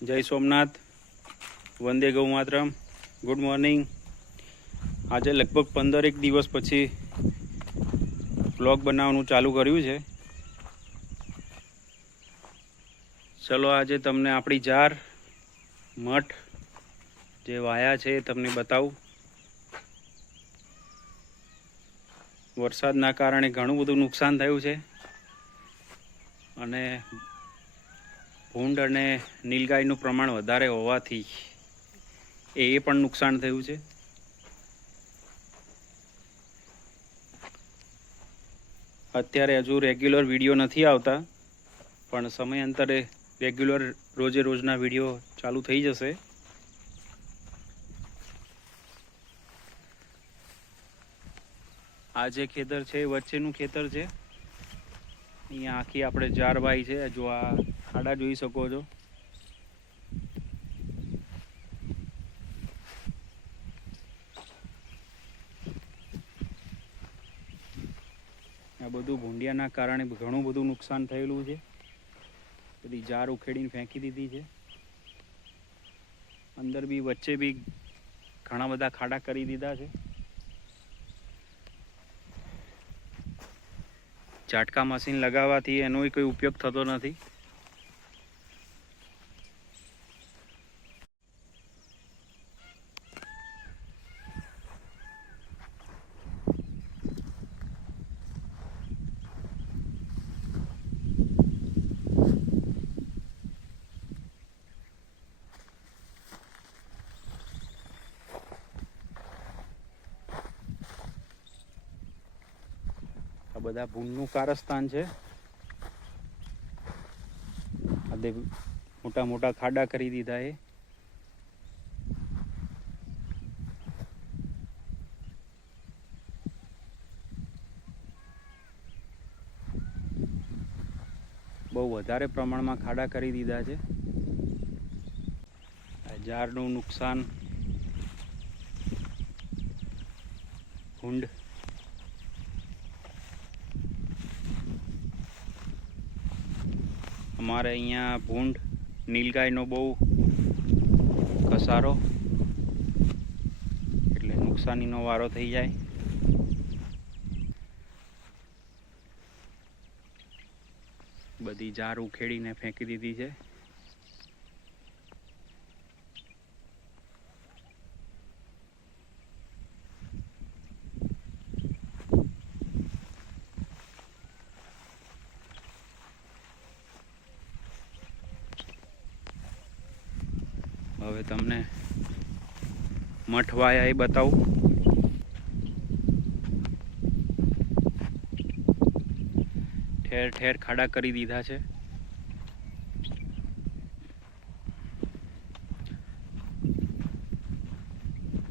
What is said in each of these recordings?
જય સોમનાથ, વંદે ગૌ માતરમ, good morning. આજે લગભગ 15 દિવસ પછી બ્લોગ બનાવવાનું ચાલુ કર્યું છે। ચલો આજે તમને આપણી જાર મઠ જે વાયા છે તમને બતાવું। વરસાદના કારણે ઘણું બધું નુકસાન થયું છે અને ભૂંડ અને નીલગાયનું પ્રમાણ વધારે હોવાથી એ પણ નુકસાન થયું છે। અત્યારે હજુ રેગ્યુલર વિડીયો નથી આવતા, પણ સમયાંતરે રેગ્યુલર રોજે રોજના વિડીયો ચાલુ થઈ જશે। આ જે ખેતર છે એ વચ્ચેનું ખેતર છે। અહીંયા આખી આપણે જાર વાઈ છે। જો આ ખાડા જોઈ શકો છો। આ બધું ભૂંડિયાના કારણે ઘણું બધું નુકસાન થયેલું છે। બધી જાર ઉખેડીને ફેંકી દીધી છે। અંદર બી વચ્ચે બી ઘણા બધા ખાડા કરી દીધા છે। ઝાટકા મશીન લગાવવાથી એનો કોઈ ઉપયોગ થતો નથી। આ બધા ભૂંડનું કારસ્તાન છે। આ મોટા મોટા ખાડા કરી દીધા છે। બહુ વધારે પ્રમાણમાં ખાડા કરી દીધા છે। આ ઝાડનું નુકસાન, ભૂંડ અમારે અહીંયા ભૂંડ નીલગાયનો બહુ ઘસારો, એટલે નુકસાનીનો વારો થઈ જાય। બધી જાર ઉખેડીને ફેંકી દીધી છે। હવે તમને મઠ વાયા એ બતાવું। ઠેર ઠેર ખાડા કરી દીધા છે।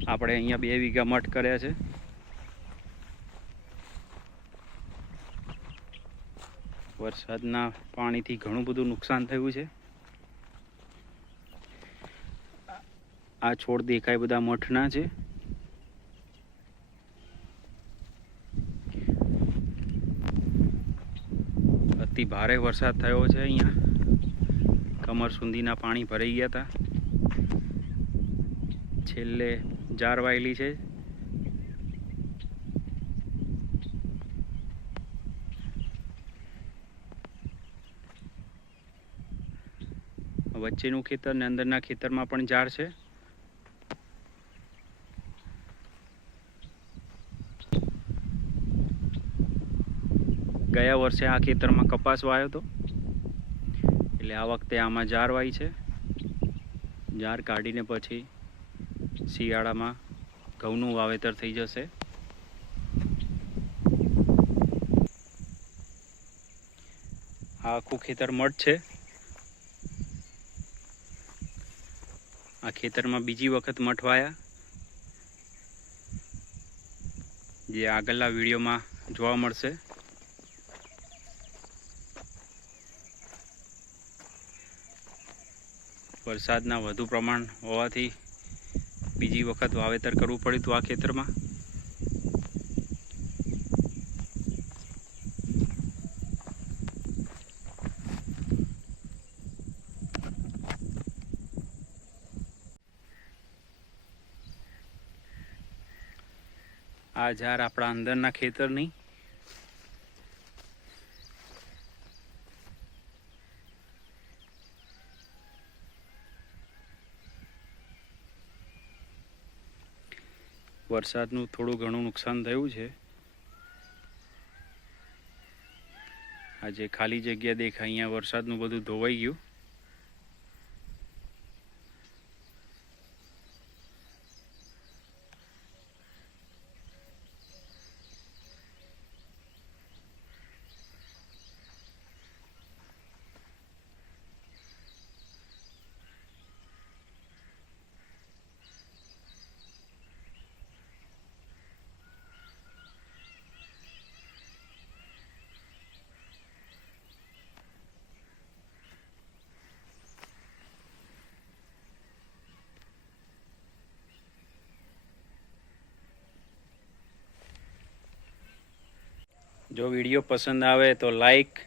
આપણે અહીંયા 2 વીઘા મઠ કર્યા છે। વરસાદના પાણીથી ઘણું બધું નુકસાન થયું છે। આ છોડ દેખાય બધા મઠના છે। અતિ ભારે વરસાદ થયો છે। અહીંયા કમર સુધીના પાણી ભરાઈ ગયા હતા। છેલ્લે જાર વાયેલી છે। વચ્ચેનું ખેતર ને અંદરના ખેતરમાં પણ જાર છે। ગયા વર્ષે આ ખેતરમાં કપાસ વાયો હતો, એટલે આ વખતે આમાં જાર વાઈ છે। જાર કાઢીને પછી શિયાળામાં ઘઉંનું વાવેતર થઈ જશે। આ આખું ખેતર મઠ છે। આ ખેતરમાં બીજી વખત મઠ વાયા, જે આગળના વિડીયોમાં જોવા મળશે। વરસાદના વધુ પ્રમાણ હોવાથી બીજી વખત વાવેતર કરવું પડ્યું હતું આ ખેતરમાં। આ જાર આપણા અંદરના ખેતરની વરસાદનું થોડું ઘણું નુકસાન થયું છે. આ જે ખાલી જગ્યા દેખાય અહીંયા વરસાદનું બધું ધોવાઈ ગયું. જો વિડીયો પસંદ આવે તો લાઈક,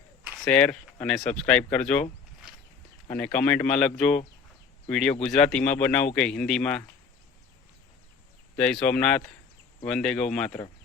શેર અને સબસ્ક્રાઈબ કરજો અને કમેન્ટમાં લખજો વિડીયો ગુજરાતીમાં બનાવું કે હિન્દીમાં. જય સોમનાથ, વંદે ગૌ માતરમ.